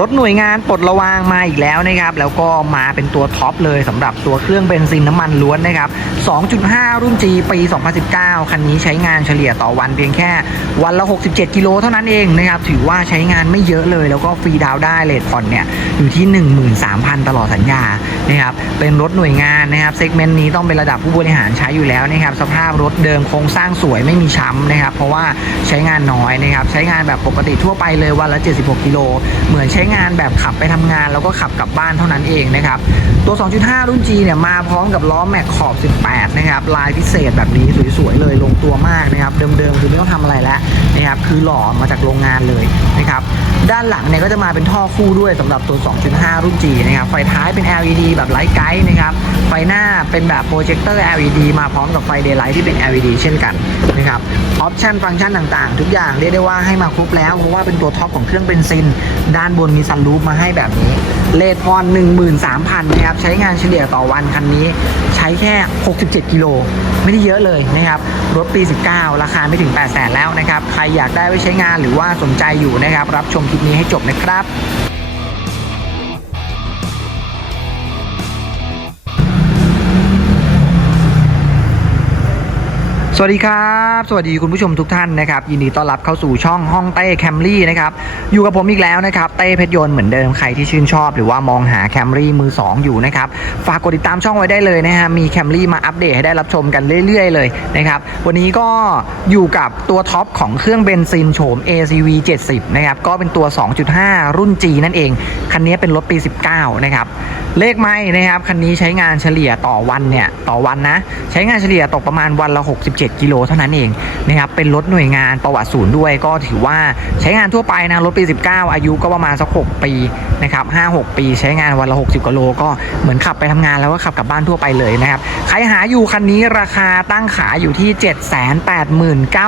รถหน่วยงานปลดระวางมาอีกแล้วนะครับ แล้วก็มาเป็นตัวท็อปเลยสำหรับตัวเครื่องเบนซินน้ำมันล้วนนะครับ 2.5 รุ่น G ปี 2019 คันนี้ใช้งานเฉลี่ยต่อวันเพียงแค่วันละ 67 กิโลเท่านั้นเองนะครับ ถือว่าใช้งานไม่เยอะเลย แล้วก็ฟรีดาวได้เลทผ่อนเนี่ยอยู่ที่ 13,000 ตลอดสัญญานะครับ เป็นรถหน่วยงานนะครับเซกเมนต์นี้ต้องเป็นระดับผู้บริหารใช้อยู่แล้วนะครับ สภาพรถเดิมโครงสร้างสวยไม่มีช้ำนะครับ เพราะว่าใช้งานน้อยนะครับ ใช้งานแบบปกติทั่วไปเลยวันละ 76 กิโล เหมือนใช้งานแบบขับไปทำงาน แล้วก็ขับกลับบ้านเท่านั้นเองนะครับ ตัว 2.5 รุ่น G เนี่ยมาพร้อมกับล้อแม็กขอบ 18 นะครับ ลายพิเศษแบบนี้สวยๆเลยลงตัวมากนะครับ เดิมๆ คือไม่ต้องทำอะไรแล้วนะครับ คือหล่อมาจากโรงงานเลยนะครับด้านหลังเนี่ยก็จะมาเป็นท่อคู่ด้วยสำหรับตัว 2.5 รุ่น G นะครับ ไฟท้ายเป็น LED แบบไลท์ไกด์นะครับ ไฟหน้าเป็นแบบโปรเจคเตอร์ LED มาพร้อมกับไฟเดย์ไลท์ที่เป็น LED เช่นกันนะครับออปชันฟังก์ชันต่างๆ ทุกอย่างเรียกได้ว่าให้มาครบแล้ว เพราะว่าเป็นตัวท็อปของเครื่องเบนซิน ด้านบนมีซันรูฟมาให้แบบนี้ เลทพอน 13,000 นะครับ ใช้งานเฉลี่ยต่อวันคันนี้ ใช้แค่ 67 กิโล ไม่ได้เยอะเลยนะครับ รถปี 19 ราคาไม่ถึง 8 0 0 0 0 แล้วนะครับ ใครอยากได้ไว้ใช้งานหรือว่าสนใจอยู่นะครับ รับชมคลิปนี้ให้จบนะครับ สวัสดีครับ สวัสดีคุณผู้ชมทุกท่านนะครับยินดีต้อนรับเข้าสู่ช่องห้องเต้แคมรี่นะครับอยู่กับผมอีกแล้วนะครับเต้เพชรยนต์เหมือนเดิมใครที่ชื่นชอบ หรือว่ามองหาแคมรี่มือ 2 อยู่นะครับฝากกดติดตามช่องไว้ได้เลยนะฮะมีแคมรี่มาอัปเดตให้ได้รับชมกันเรื่อย ๆ เลยนะครับวันนี้ก็อยู่กับตัวท็อปของเครื่องเบนซินโฉม ACV 70นะครับก็เป็นตัว 2.5 รุ่น G นั่นเองคันนี้เป็นรถปี 19นะครับ เลขไม่นะครับคันนี้ใช้งานเฉลี่ยต่อวันเนี่ยต่อวันนะ ใช้งานเฉลี่ยตกประมาณวันละ 67 กิโลเท่านั้นเองนะครับเป็นรถหน่วยงานประวัติศูนย์ด้วยก็ถือว่าใช้งานทั่วไปนะรถปี 19 อายุก็ประมาณสัก 6 ปีนะครับ5-6 ปี ใช้งานวันละ 60กิโลก็เหมือนขับไปทำงานแล้วก็ขับกลับบ้านทั่วไปเลยนะครับใครหาอยู่คันนี้ราคาตั้งขายอยู่ที่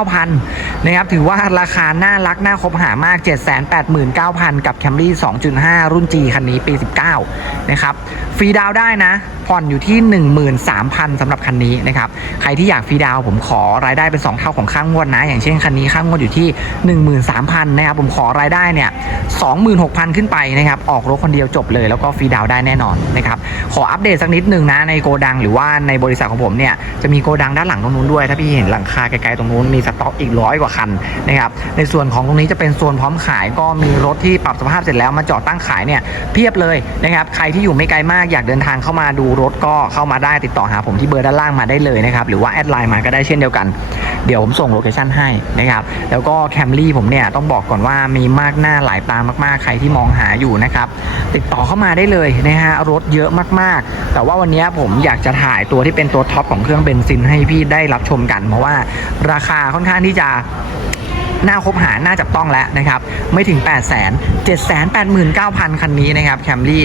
789,000นะครับถือว่าราคาน่ารักน่าคบหามาก 789,000 กับ Camry 2.5 รุ่น G คันนี้ปี 19นะครับฟรีดาวได้นะผ่อนอยู่ที่ 13,000สำหรับคันนี้นะครับ ใครที่อยากฟรีดาวผมขอรายได้เป็น 2 เท่าของค่างวดนะ อย่างเช่นคันนี้ค่างวดอยู่ที่ 13,000นะครับผมขอรายได้เนี่ย26,000 ขึ้นไปนะครับ ออกรถคนเดียวจบเลยแล้วก็ฟรีดาวได้แน่นอนนะครับ ขออัปเดตสักนิดหนึ่งนะในโกดังหรือว่าในบริษัทของผมเนี่ยจะมีโกดังด้านหลังตรงนู้นด้วย ถ้าพี่เห็นหลังคาไกลๆตรงนู้นมีสต็อกอีกร้อยกว่าคันนะครับ ในส่วนของตรงนี้จะเป็นโซนพร้อมขายก็มีรถที่ปรับสภาพเสร็จแล้วมาจอดตั้งขายเนี่ยเพียบเลยนะครับ ใครที่อยู่ไม่ไกลมากอยากเดินทางเข้ามาดูรถก็เข้ามาได้ติดต่อหาผมที่เบอร์ด้านล่างมาได้เลยนะครับ หรือว่าแอดไลน์มาก็ได้เช่นเดียวกัน เดี๋ยวผมส่งโลเคชั่นให้นะครับ แล้วก็แคมรี่ผมเนี่ยต้องบอกก่อนว่ามีมากหน้าหลายตามากๆ ใครที่มองหาอยู่นะครับ ติดต่อเข้ามาได้เลยนะฮะ รถเยอะมากๆ แต่ว่าวันนี้ผมอยากจะถ่ายตัวที่เป็นตัวท็อปของเครื่องเบนซินให้พี่ได้รับชมกัน เพราะว่าราคาค่อนข้างที่จะ น่าคบหา น่าจับต้องแล้วนะครับ ไม่ถึง 8 0 0 0 0 7 8 9 0 0 0 คันนี้นะครับแคมรี่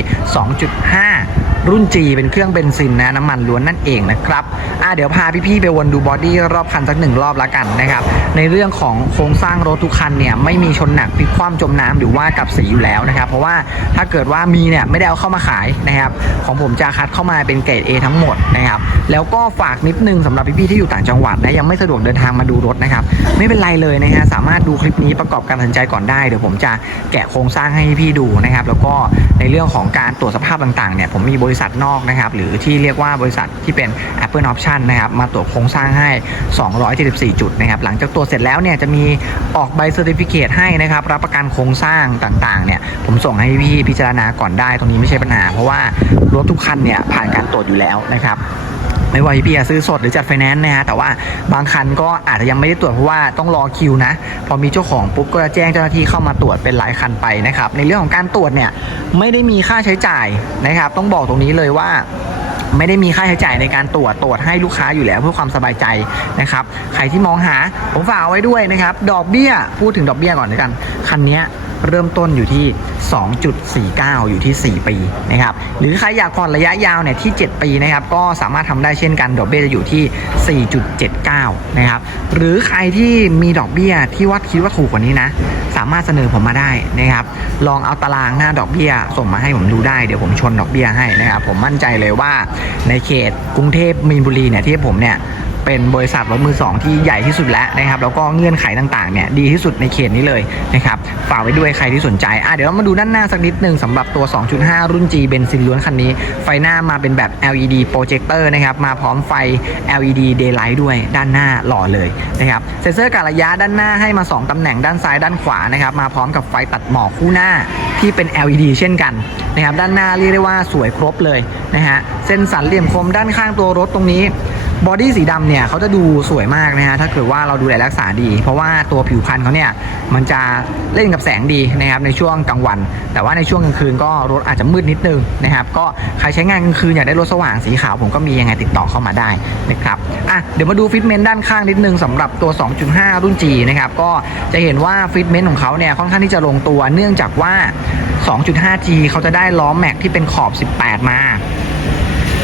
2.5รุ่น G เป็นเครื่องเบนซินนะน้ำมันล้วนนั่นเองนะครับอะเดี๋ยวพาพี่ๆไปวนดูบอดี้รอบคันสักหนึ่งรอบละกันนะครับ ในเรื่องของโครงสร้างรถทุกคันเนี่ยไม่มีชนหนักพลิกคว่ำจมน้ำหรือว่ากับสีอยู่แล้วนะครับ เพราะว่าถ้าเกิดว่ามีเนี่ยไม่ได้เอาเข้ามาขายนะครับ ของผมจะคัดเข้ามาเป็นเกรด A ทั้งหมดนะครับ แล้วก็ฝากนิดนึงสำหรับพี่ๆที่อยู่ต่างจังหวัดนะยังไม่สะดวกเดินทางมาดูรถนะครับ ไม่เป็นไรเลยนะฮะสามารถดูคลิปนี้ประกอบการตัดสินใจก่อนได้เดี๋ยวผมจะแกะโครงสร้างให้พี่ดูนะครับ แล้วก็ในเรื่องของการตรวจสภาพต่างๆเนี่ยผมมีบริษัทนอกนะครับ หรือที่เรียกว่าบริษัทที่เป็น Apple Option นะครับ มาตรวจโครงสร้างให้ 274 จุดนะครับ หลังจากตรวจเสร็จแล้วเนี่ยจะมีออกใบเซอร์ติฟิเคตให้นะครับ รับประกันโครงสร้างต่างๆเนี่ยผมส่งให้พี่พิจารณาก่อนได้ ตรงนี้ไม่ใช่ปัญหา เพราะว่ารถทุกคันเนี่ยผ่านการตรวจอยู่แล้วนะครับ ไม่ว่าพี่จะซื้อสดหรือจัดไฟแนนซ์นะฮะแต่ว่าบางคันก็อาจจะยังไม่ได้ตรวจเพราะว่าต้องรอคิวนะ พอมีเจ้าของปุ๊บก็จะแจ้งเจ้าหน้าที่เข้ามาตรวจเป็นหลายคันไปนะครับในเรื่องของการตรวจเนี่ยไม่ได้มีค่าใช้จ่ายนะครับต้องบอกตรงนี้เลยว่าไม่ได้มีค่าใช้จ่ายในการตรวจตรวจให้ลูกค้าอยู่แล้วเพื่อความสบายใจนะครับใครที่มองหาผมฝากเอาไว้ด้วยนะครับดอกเบี้ยพูดถึงดอกเบี้ยก่อนด้วยกันคันนี้เริ่มต้นอยู่ที่ 2.49 อยู่ที่ 4 ปีนะครับหรือใครอยากผ่อนระยะยาวเนี่ยที่ 7 ปีนะครับก็สามารถทำได้เช่นกันดอกเบี้ยจะอยู่ที่ 4.79 นะครับหรือใครที่มีดอกเบี้ยที่ว่าคิดว่าถูกกว่านี้นะ สามารถเสนอผมมาได้นะครับลองเอาตารางหน้าดอกเบี้ยส่งมาให้ผมดูได้เดี๋ยวผมชนดอกเบี้ยให้นะครับผมมั่นใจเลยว่าในเขตกรุงเทพมีนบุรีเนี่ยที่ผมเนี่ย เป็นบริษัทรถมือสองที่ใหญ่ที่สุดแล้วนะครับ แล้วก็เงื่อนไขต่างๆเนี่ยดีที่สุดในเขตนี้เลยนะครับฝากไว้ด้วยใครที่สนใจอะเดี๋ยวเรามาดูด้านหน้าสักนิดหนึ่งสำหรับตัว 2.5 รุ่น G เบนซินล้วนคันนี้ ไฟหน้ามาเป็นแบบ LED โปรเจคเตอร์นะครับมาพร้อมไฟ LED daylight ด้วยด้านหน้าหล่อเลยนะครับเซ็นเซอร์การระยะด้านหน้าให้มา 2ตำแหน่งด้านซ้ายด้านขวานะครับมาพร้อมกับไฟตัดหมอกคู่หน้าที่เป็น LED เช่นกันนะครับด้านหน้าเรียกได้ว่าสวยครบเลยนะฮะเส้นสันเหลี่ยมคมด้านข้างตัวรถตรงนี้ บอดี้สีดำเนี่ยเขาจะดูสวยมากนะฮะถ้าเกิดว่าเราดูแลรักษาดี เพราะว่าตัวผิวพรรณเขาเนี่ยมันจะเล่นกับแสงดีนะครับในช่วงกลางวัน แต่ว่าในช่วงกลางคืนก็รถอาจจะมืดนิดนึงนะครับก็ใครใช้งานกลางคืนอยากได้รถสว่างสีขาวผมก็มียังไงติดต่อเข้ามาได้นะครับอะเดี๋ยวมาดูฟิตเมนต์ด้านข้างนิดนึงสำหรับตัว 2.5 รุ่น G นะครับก็จะเห็นว่าฟิตเมนต์ของเขาเนี่ยค่อนข้างที่จะลงตัวเนื่องจากว่า 2.5G เขาจะได้ล้อแม็กที่เป็นขอบ 18 มา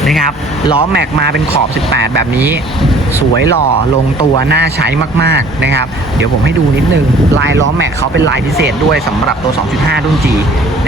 นะครับล้อแม็กมาเป็นขอบ 18 แบบนี้ สวยหล่อลงตัวน่าใช้มากๆนะครับ เดี๋ยวผมให้ดูนิดนึง ลายล้อแม็กเขาเป็นลายพิเศษด้วยสำหรับตัว 2.5 รุ่น G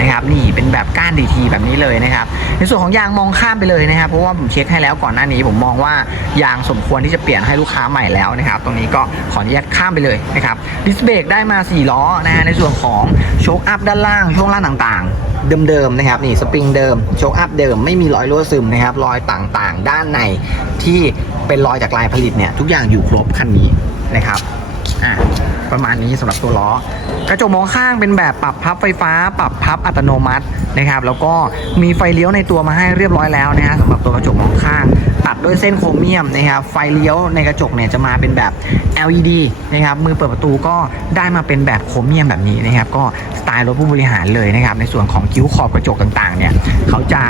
นะครับนี่เป็นแบบก้านดีทีแบบนี้เลยนะครับ ในส่วนของยางมองข้ามไปเลยนะครับ เพราะว่าผมเช็คให้แล้วก่อนหน้านี้ ผมมองว่ายางสมควรที่จะเปลี่ยนให้ลูกค้าใหม่แล้วนะครับ ตรงนี้ก็ขออนุญาตข้ามไปเลยนะครับดิสเบรกได้มา 4 ล้อนะฮะในส่วนของโชคอัพด้านล่างช่วงล่างต่างๆ เดิมๆนะครับนี่สปริงเดิมโชคอัพเดิมไม่มีรอยรั่วซึมนะครับรอยต่างๆ ด้านในที่เป็นรอยจากลายผลิตเนี่ยทุกอย่างอยู่ครบคันนี้นะครับอะประมาณนี้สำหรับตัวล้อ กระจกมองข้างเป็นแบบปรับพับไฟฟ้า ปรับพับอัตโนมัตินะครับ แล้วก็มีไฟเลี้ยวในตัวมาให้เรียบร้อยแล้วนะฮะสำหรับตัวกระจกมองข้าง ตัดด้วยเส้นโครเมียมนะครับไฟเลี้ยวในกระจกเนี่ยจะมาเป็นแบบ LED นะครับมือเปิดประตูก็ได้มาเป็นแบบโครเมียมแบบนี้นะครับก็สไตล์รถผู้บริหารเลยนะครับในส่วนของคิ้วขอบกระจกต่างๆเนี่ยเขาจะ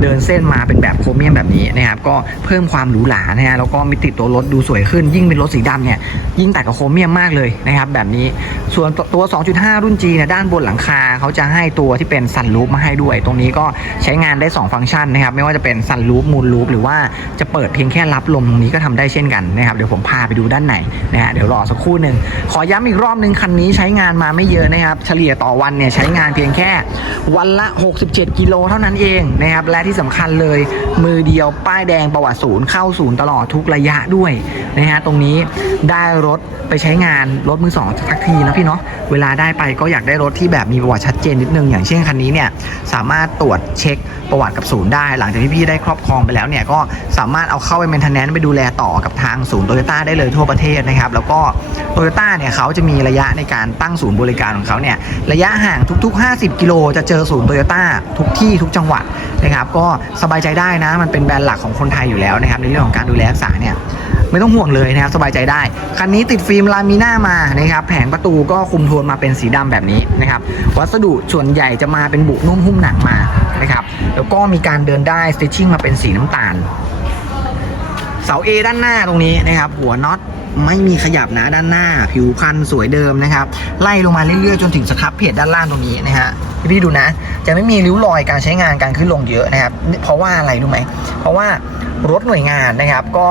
เดินเส้นมาเป็นแบบโครเมียมแบบนี้นะครับก็เพิ่มความหรูหรานะฮะแล้วก็มิติตัวรถดูสวยขึ้น ยิ่งเป็นรถสีดำเนี่ยยิ่งตัดกับโครเมียมมากเลยนะครับแบบนี้ส่วนตัว 2.5 รุ่น G เนี่ยด้านบนหลังคาเขาจะให้ตัวที่เป็นซันรูฟมาให้ด้วย ตรงนี้ก็ใช้งานได้ 2 ฟังก์ชันนะครับไม่ว่าจะเป็นซันรูฟมูลรูฟหรือว่าจะเปิดเพียงแค่รับลมตรงนี้ก็ทำได้เช่นกันนะครับเดี๋ยวผมพาไปดูด้านในนะฮะเดี๋ยวรอสักครู่หนึ่งขอย้ำอีกรอบหนึ่งคันนี้ใช้งานมาไม่เยอะนะครับ เฉลี่ยต่อวันเนี่ยใช้งานเพียงแค่วันละ 67 กิโลเท่านั้นเองนะครับและที่สำคัญเลยมือเดียวป้ายแดงประวัติศูนย์เข้าศูนย์ตลอดทุกระยะด้วยนะฮะตรงนี้ได้รถไปใช้งานรถมือสองสักทีนะพี่เนาะเวลาได้ไปก็อยากได้รถที่แบบมีประวัติชัดเจนนิดนึงอย่างเช่นคันนี้เนี่ยสามารถตรวจเช็คประวัติกับศูนย์ได้ หลังจากที่พี่ได้ครอบครองไปแล้วเนี่ยก็สาามารถเอาเข้าไปเมนเทนแนนซ์ไปดูแลต่อกับทางศูนย์โตโยต้าได้เลยทั่วประเทศนะครับ แล้วก็โตโยต้าเนี่ยเขาจะมีระยะในการตั้งศูนย์บริการของเขาเนี่ยระยะห่างทุก ๆ 50 กิโลจะเจอศูนย์โตโยต้าทุกที่ทุกจังหวัดนะครับก็สบายใจได้นะมันเป็นแบรนด์หลักของคนไทยอยู่แล้วนะครับในเรื่องของการดูแลรักษาเนี่ยไม่ต้องห่วงเลยนะครับสบายใจได้ คันนี้ติดฟิล์มลามิน่ามานะครับแผงประตูก็คุมโทนมาเป็นสีดำแบบนี้นะครับวัสดุส่วนใหญ่จะมาเป็นบุนุ่มหุ้มหนังมานะครับแล้วก็มีการเดินได้สติชชิ่งมาเป็นสีน้ำตาล เสา A ด้านหน้าตรงนี้นะครับ หัวน็อต ไม่มีขยับนะด้านหน้า ผิวพันสวยเดิมนะครับ ไล่ลงมาเรื่อยๆ จนถึงสครับเพจด้านล่างตรงนี้นะฮะพี่ดูนะ จะไม่มีริ้วรอยการใช้งานการขึ้นลงเยอะนะครับ เพราะว่าอะไรรู้ไหม เพราะว่ารถหน่วยงานนะครับ ก็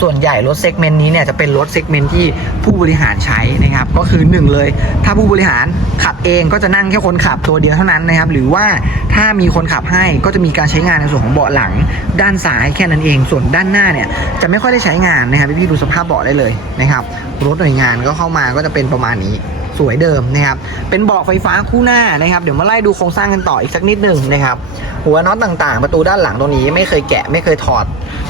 ส่วนใหญ่รถเซกเมนต์นี้เนี่ยจะเป็นรถเซกเมนต์ที่ผู้บริหารใช้นะครับ ก็คือหนึ่งเลย ถ้าผู้บริหารขับเองก็จะนั่งแค่คนขับตัวเดียวเท่านั้นนะครับ หรือว่าถ้ามีคนขับให้ก็จะมีการใช้งานในส่วนของเบาะหลัง ด้านซ้ายแค่นั้นเอง ส่วนด้านหน้าเนี่ยจะไม่ค่อยได้ใช้งานนะครับพี่ๆดูสภาพเบาะได้เลยนะครับ รถหน่วยงานก็เข้ามาก็จะเป็นประมาณนี้ สวยเดิมนะครับเป็นเบาะไฟฟ้าคู่หน้านะครับเดี๋ยวมาไล่ดูโครงสร้างกันต่ออีกสักนิดหนึ่งนะครับหัวน็อตต่างๆ ประตูด้านหลังตรงนี้ไม่เคยแกะไม่เคยถอด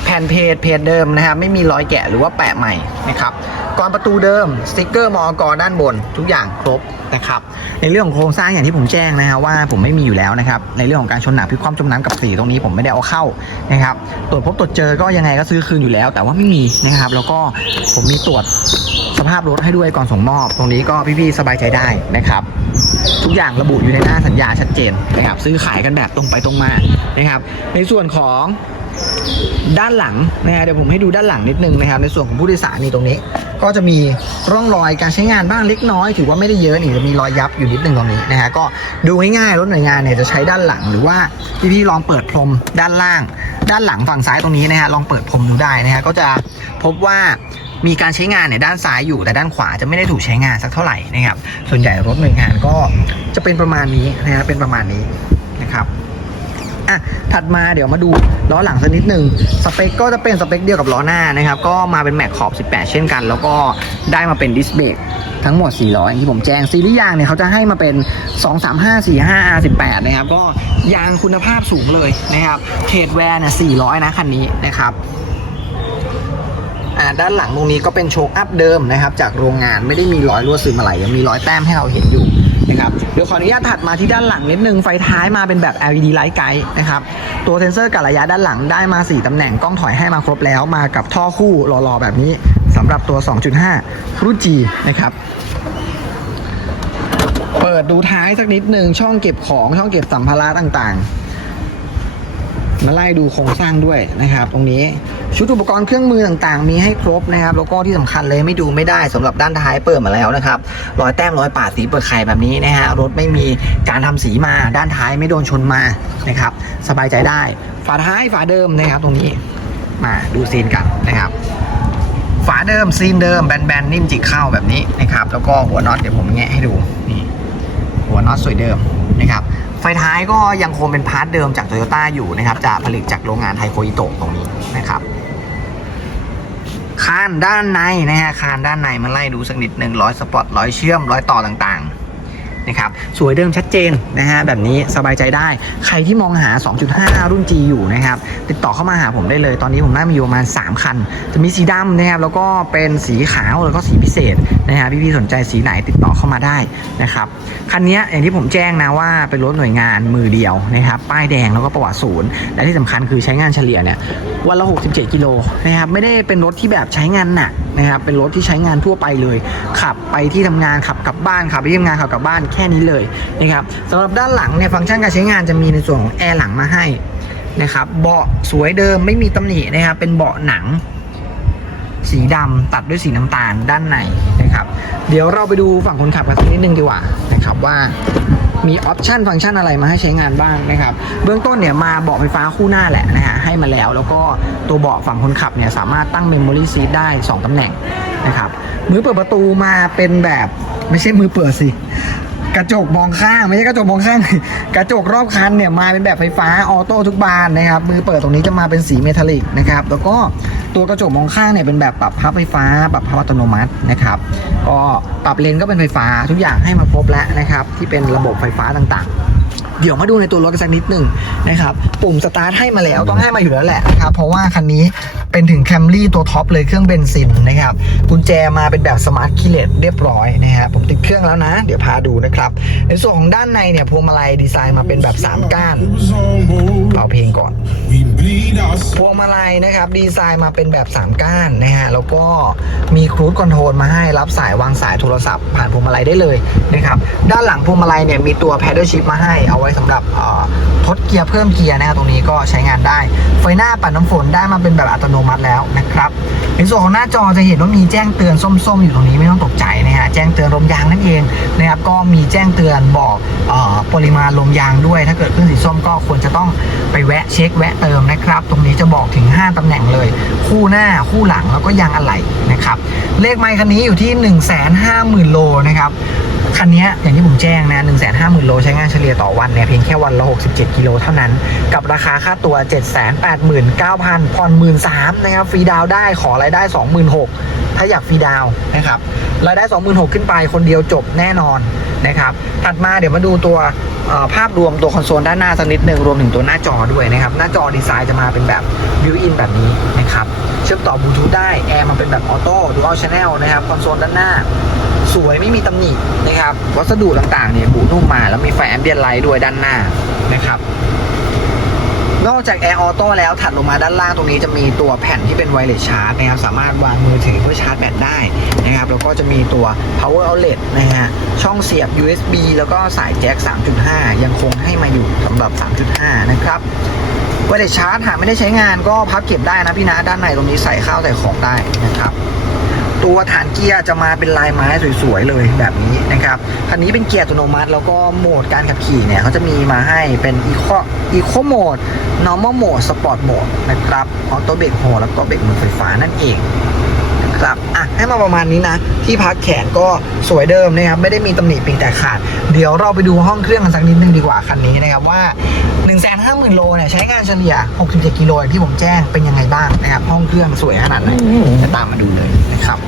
แผ่นเพจเพจเดิมนะครับไม่มีรอยแกะหรือว่าแปะใหม่นะครับก่อนประตูเดิมสติกเกอร์มอกรด้านบนทุกอย่างครบนะครับในเรื่องของโครงสร้างอย่างที่ผมแจ้งนะฮะว่าผมไม่มีอยู่แล้วนะครับในเรื่องของการชนหนักพิคว่ำจมน้ำกับสีตรงนี้ผมไม่ได้เอาเข้านะครับตรวจพบตรวจเจอก็ยังไงก็ซื้อคืนอยู่แล้ว แต่ว่าไม่มีนะครับแล้วก็ผมมีตรวจ สภาพรถให้ด้วยก่อนส่งมอบ ตรงนี้ก็พี่ๆสบายใจได้นะครับ ทุกอย่างระบุอยู่ในหน้าสัญญาชัดเจนนะครับ ซื้อขายกันแบบตรงไปตรงมานะครับ ในส่วนของด้านหลังนะฮะเดี๋ยวผมให้ดูด้านหลังนิดนึงนะครับ ในส่วนของผู้โดยสารนี่ตรงนี้ ก็จะมีร่องรอยการใช้งานบ้างเล็กน้อย ถือว่าไม่ได้เยอะนี่จะมีรอยยับอยู่นิดนึงตรงนี้นะฮะก็ดูง่ายๆรถหน่วยงานเนี่ยจะใช้ด้านหลังหรือว่าพี่ๆลองเปิดพรมด้านล่าง ด้านหลังฝั่งซ้ายตรงนี้นะฮะลองเปิดพรมดูได้นะฮะก็จะพบว่า มีการใช้งานเนี่ยด้านซ้ายอยู่แต่ด้านขวาจะไม่ได้ถูกใช้งานสักเท่าไหร่นะครับ ส่วนใหญ่รถหน่วยงานก็จะเป็นประมาณนี้นะฮะเป็นประมาณนี้นะครับอะถัดมาเดี๋ยวมาดูล้อหลังสักนิดหนึ่งสเปคก็จะเป็นสเปคเดียวกับล้อหน้านะครับ ก็มาเป็นแม็กขอบ 18 เช่นกัน แล้วก็ได้มาเป็นดิสเบรกทั้งหมด400อย่างที่ผมแจ้งซีรีส์ยางเนี่ยเขาจะให้มาเป็น 23545 R18 นะครับ ก็ยางคุณภาพสูงเลยนะครับเทรดแวร์เนี่ย400 นะคันนี้นะครับ อ่าด้านหลังตรงนี้ก็เป็นโชคอัพเดิมนะครับ จากโรงงานไม่ได้มีรอยรั่วซึมอะไรยังมีรอยแต้มให้เราเห็นอยู่นะครับเดี๋ยวขออนุญาตถัดมาที่ด้านหลังนิดนึงไฟท้ายมาเป็นแบบ LED Light Guide นะครับตัวเซนเซอร์กับระยะด้านหลังได้มา 4ตำแหน่งกล้องถอยให้มาครบแล้วมากับท่อคู่หล่อๆแบบนี้สำหรับตัว 2.5 รุ่น G นะครับเปิดดูท้ายสักนิดหนึ่งช่องเก็บของช่องเก็บสัมภาระต่างๆ มาไล่ดูโครงสร้างด้วยนะครับ ตรงนี้ชุดอุปกรณ์เครื่องมือต่างๆ มีให้ครบนะครับแล้วก็ที่สำคัญเลยไม่ดูไม่ได้สำหรับด้านท้ายเปิดมาแล้วนะครับรอยแต้มรอยปาดสีเปิดไข่แบบนี้นะฮะรถไม่มีการทำสีมาด้านท้ายไม่โดนชนมานะครับสบายใจได้ ฝาท้ายฝาเดิมนะครับตรงนี้มาดูซีนกันนะครับฝาเดิมซีนเดิมแบนๆนิ่มจิกเข้าแบบนี้นะครับแล้วก็หัวน็อตเดี๋ยวผมแงะให้ดูนี่หัวน็อตสวยเดิมนะครับ ไฟท้ายก็ยังคงเป็นพาร์ทเดิมจากโตโยต้าอยู่นะครับ จะผลิตจากโรงงานไทโคอิโตะตรงนี้นะครับคานด้านในนะฮะคานด้านในมาไล่ดูสักนิดหนึ่งร้อยสปอตร้อยเชื่อมร้อยต่อต่างๆ นะครับสวยเดิมชัดเจนนะฮะแบบนี้สบายใจได้ ใครที่มองหา 2.5 รุ่น G อยู่นะครับติดต่อเข้ามาหาผมได้เลย ตอนนี้ผมน่ามีอยู่ประมาณ 3 คัน จะมีสีดำนะครับแล้วก็เป็นสีขาวแล้วก็สีพิเศษนะฮะพี่ๆสนใจสีไหนติดต่อเข้ามาได้นะครับคันนี้อย่างที่ผมแจ้งนะว่าเป็นรถหน่วยงานมือเดียวนะครับป้ายแดงแล้วก็ประวัติศูนย์และที่สำคัญคือใช้งานเฉลี่ยเนี่ยวันละ 67 กิโลนะครับไม่ได้เป็นรถที่แบบใช้งานหนักนะครับเป็นรถที่ใช้งานทั่วไปเลย ขับไปที่ทำงานขับกลับบ้านขับไปที่ทำงานขับกลับบ้านแค่นี้เลยนะครับสำหรับด้านหลังเนี่ยฟังก์ชันการใช้งานจะมีในส่วนของแอร์หลังมาให้นะครับเบาะสวยเดิมไม่มีตำหนินะครับเป็นเบาะหนัง สีดำตัดด้วยสีน้ำตาลด้านในนะครับ เดี๋ยวเราไปดูฝั่งคนขับกันสักนิดนึงดีกว่านะครับว่ามีออปชันฟังก์ชันอะไรมาให้ใช้งานบ้างนะครับ เบื้องต้นเนี่ยมาเบาะไฟฟ้าคู่หน้าแหละนะฮะให้มาแล้ว แล้วก็ตัวเบาะฝั่งคนขับเนี่ยสามารถตั้งเมมโมรี่ซีทได้ 2 ตำแหน่งนะครับมือเปิดประตูมาเป็นแบบไม่ใช่มือเปิดสิ กระจกมองข้างไม่ใช่กระจกมองข้าง กระจกรอบคันเนี่ยมาเป็นแบบไฟฟ้าออโต้ทุกบานนะครับมือเปิดตรงนี้จะมาเป็นสีเมทัลลิกนะครับแล้วก็ตัวกระจกมองข้างเนี่ยเป็นแบบปรับพับไฟฟ้า ปรับพับอัตโนมัตินะครับก็ปรับเลนก็เป็นไฟฟ้าทุกอย่างให้มาครบแล้วนะครับที่เป็นระบบไฟฟ้าต่างๆ เดี๋ยวมาดูในตัวรถกันสักนิดหนึ่งนะครับปุ่มสตาร์ทให้มาแล้วต้องให้มาอยู่แล้วแหละนะครับเพราะว่าคันนี้เป็นถึงแคมรี่ตัวท็อปเลยเครื่องเบนซินนะครับกุญแจมาเป็นแบบสมาร์ทคีเลตเรียบร้อยนะครับผมติดเครื่องแล้วนะ เดี๋ยวพาดูนะครับในส่วนของด้านในเนี่ยพวงมาลัยดีไซน์มาเป็นแบบ 3 ก้านเป่าเพลงก่อน พวงมาลัยนะครับ ดีไซน์มาเป็นแบบ 3 ก้านนะฮะ แล้วก็มีครูดคอนโทรลมาให้รับสายวางสายโทรศัพท์ผ่านพวงมาลัยได้เลยนะครับ ด้านหลังพวงมาลัยเนี่ยมีตัว p พด d ชิ s มาให้เอาไว้สำหรับทดเกียร์เพิ่มเกียร์นะครับตรงนี้ก็ใช้งานได้ ไฟหน้าปัดน้ำฝนได้มาเป็นแบบอัตโนมัติแล้วนะครับในส่วนของหน้าจอจะเห็นว่ามีแจ้งเตือนส้มๆ อยู่ตรงนี้ไม่ต้องตกใจนะฮะแจ้งเตือนลมยางนั่นเองนะครับก็มีแจ้งเตือนบอกออปริมาณลมยางด้วย ถ้าเกิดขึ้นสีส้มก็ควรจะต้องไปแวะเช็คแวะเติมนะครับ ตรงนี้จะบอกถึง 5 ตำแหน่งเลย คู่หน้าคู่หลังแล้วก็ยางอะไหล่นะครับ เลขไมค์คันนี้อยู่ที่ 1 5 0 0 0 0 โลนะครับคันนี้อย่างที่ผมแจ้งนะ1 5 0 0 0 0 โลใช้งานเฉลี่ยต่อวันเนี่ยเพียงแค่วันละ 67 กิโลเท่านั้น กับราคาค่าตัว 789,000ผ่อน13,000นะครับฟรีดาวได้ขอรายได้ 26,000ถ้าอยากฟรีดาวนะครับรายได้ 26,000 ขึ้นไปคนเดียวจบแน่นอนนะครับถัดมาเดี๋ยวมาดูตัวภาพรวมตัวคอนโซลด้านหน้าสักนิดหนึ่งรวมถึงตัวหน้าจอด้วยนะครับ หน้าจอดีไซน์จะมาเป็นแบบบิวอินแบบนี้นะครับ เชื่อมต่อบลูทูธได้แอร์มันเป็นแบบออโต้ดูอัลชแนลนะครับคอนโซลด้านหน้า สวยไม่มีตำหนินะครับ วัสดุต่างๆเนี่ยบุนุ่มมาแล้วมีไฟแอมเบียนไลท์ด้วยด้านหน้านะครับนอกจากแอร์ออโต้แล้วถัดลงมาด้านล่างตรงนี้จะมีตัวแผ่นที่เป็นไวเลสชาร์จนะครับสามารถวางมือถือเพื่อชาร์จแบตได้นะครับแล้วก็จะมีตัว power outlet นะฮะช่องเสียบ USB แล้วก็สายแจ็ค 3.5 ยังคงให้มาอยู่สำหรับ 3.5 นะครับ ไวเลสชาร์จหากไม่ได้ใช้งานก็พับเก็บได้นะพี่นะด้านในตรงนี้ใส่ข้าวใส่ของได้นะครับตัวฐานเกียร์จะมาเป็นลายไม้สวยๆเลยแบบนี้นะครับคันนี้เป็นเกียร์อัตโนมัติ แล้วก็โหมดการขับขี่เนี่ยเขาจะมีมาให้เป็น Eco Eco Mode Normal Mode Sport Mode นะครับ Auto Brake Hold แล้วก็เบรกมือไฟฟ้านั่นเองนะครับ อะอะให้มาประมาณนี้นะ ที่พักแขนก็สวยเดิมนะครับไม่ได้มีตำหนิเพียงแต่ขาด เดี๋ยวเราไปดูห้องเครื่องกันสักนิดนึงดีกว่าคันนี้นะครับว่า 1 5 0 0 0 0โลเนี่ยใช้งานเฉลี่ย 67กิโลอย่างที่ผมแจ้งเป็นยังไงบ้างนะครับห้องเครื่องสวยขนาดไหนจะตามมาดูเลยนะครับ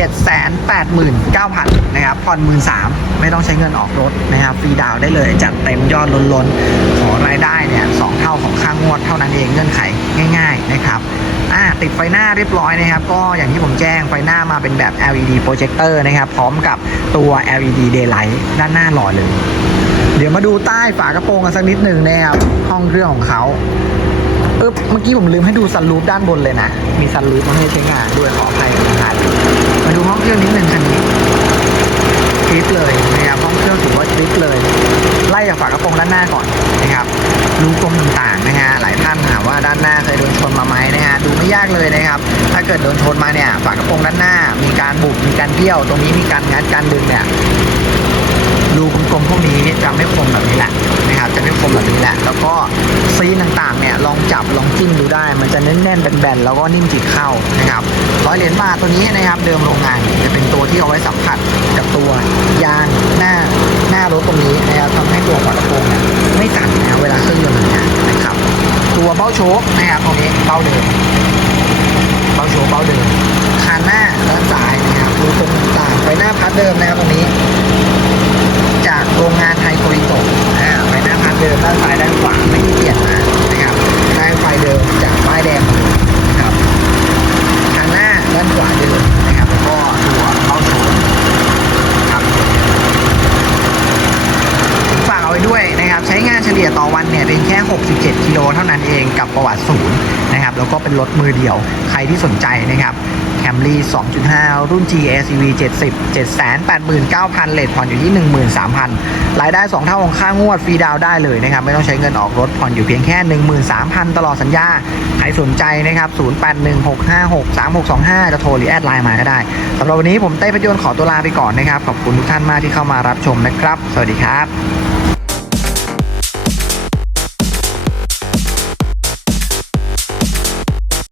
789,000นะครับผ่อน13,000ไม่ต้องใช้เงินออกรถนะครับฟรีดาวน์ได้เลย จัดเต็มยอดล้นๆขอรายได้เนี่ยสองเท่าของค่างวดเท่านั้นเองเงื่อนไขง่าย ๆนะครับ อ่าติดไฟหน้าเรียบร้อยนะครับ ก็อย่างที่ผมแจ้งไฟหน้ามาเป็นแบบ LED projector นะครับ พร้อมกับตัว LED daylight ด้านหน้าหล่อเลย เดี๋ยวมาดูใต้ฝากระโปรงกันสักนิดหนึ่งนะครับห้องเครื่องของเขาเออเมื่อกี้ผมลืมให้ดูซันรูฟด้านบนเลยนะ มีซันรูฟมาให้ใช้งานด้วยขออภัยนะครับมาดูห้องเครื่องนิดหนึ่งคันนี้ คลิปเลยนะครับห้องเครื่องถือว่าคลิปเลย ไล่จากฝากระโปรงด้านหน้าก่อนนะครับรูกลมต่างๆนะฮะหลายท่านถามว่าด้านหน้าเคยโดนชนมาไหมนะฮะดูไม่ยากเลยนะครับ ถ้าเกิดโดนชนมาเนี่ยฝากระโปรงด้านหน้า มีการบุบมีการเบี้ยว ตรงนี้มีการงัดการดึงเนี่ยรูกลมๆพวกนี้จะไม่คมแบบนี้แหละ นะครับจะไม่คมแบบนี้แหละ แล้วก็ซีนต่างๆเนี่ยลองจับลองจิ้มดูได้ มันจะแน่นๆแบนๆแล้วก็นิ่มจิตเข้านะครับร้อยเหรียญบาทตัวนี้นะครับเดิมโรงงานจะเป็นตัวที่เอาไว้สัมผัสกับตัวยางหน้าหน้ารถตรงนี้นะครับทำให้ตัวฝากระโปรงเนี่ยไม่สั่นนะเวลาเครื่องยนต์ทำงานนะครับ ตัวเบ้าโชคนะครับตรงนี้เบ้าเดิมเบ้าโชว์เบ้าเดิมคานหน้าด้านซ้ายนะครับรูตรงต่างไฟหน้าพัดเดิมนะครับตรงนี้ จากโรงงานไทยโคริโตะไปหน้าพันเดิมด้านซ้ายด้านขวาไม่เปลี่ยนนะนะครับได้ไฟเดิมจากป้ายแดงนะครับทางหน้าด้านขวาเดิมนะครับแล้วก็ตัวเบาโชว์ครับ ไว้ด้วยนะครับใช้งานเฉลี่ยต่อวันเนี่ยเป็นแค่ 67 กิโลเท่านั้นเองกับประวัติศูนย์นะครับแล้วก็เป็นรถมือเดียวใครที่สนใจนะครับ Camry 2.5 รุ่น GACV 70 789,000เลทผ่อนอยู่ที่ 13,000 รายได้ 2 เท่าของค่างวดฟรีดาวได้เลยนะครับ ไม่ต้องใช้เงินออกรถผ่อนอยู่เพียงแค่ 13,000 ตลอดสัญญา ใครสนใจนะครับ 0816563625 จะโทรหรือแอดไลน์มาก็ได้สำหรับวันนี้ผมเต้พยนต์ขอตัวลาไปก่อนนะครับ ขอบคุณทุกท่านมากที่เข้ามารับชมนะครับ สวัสดีครับ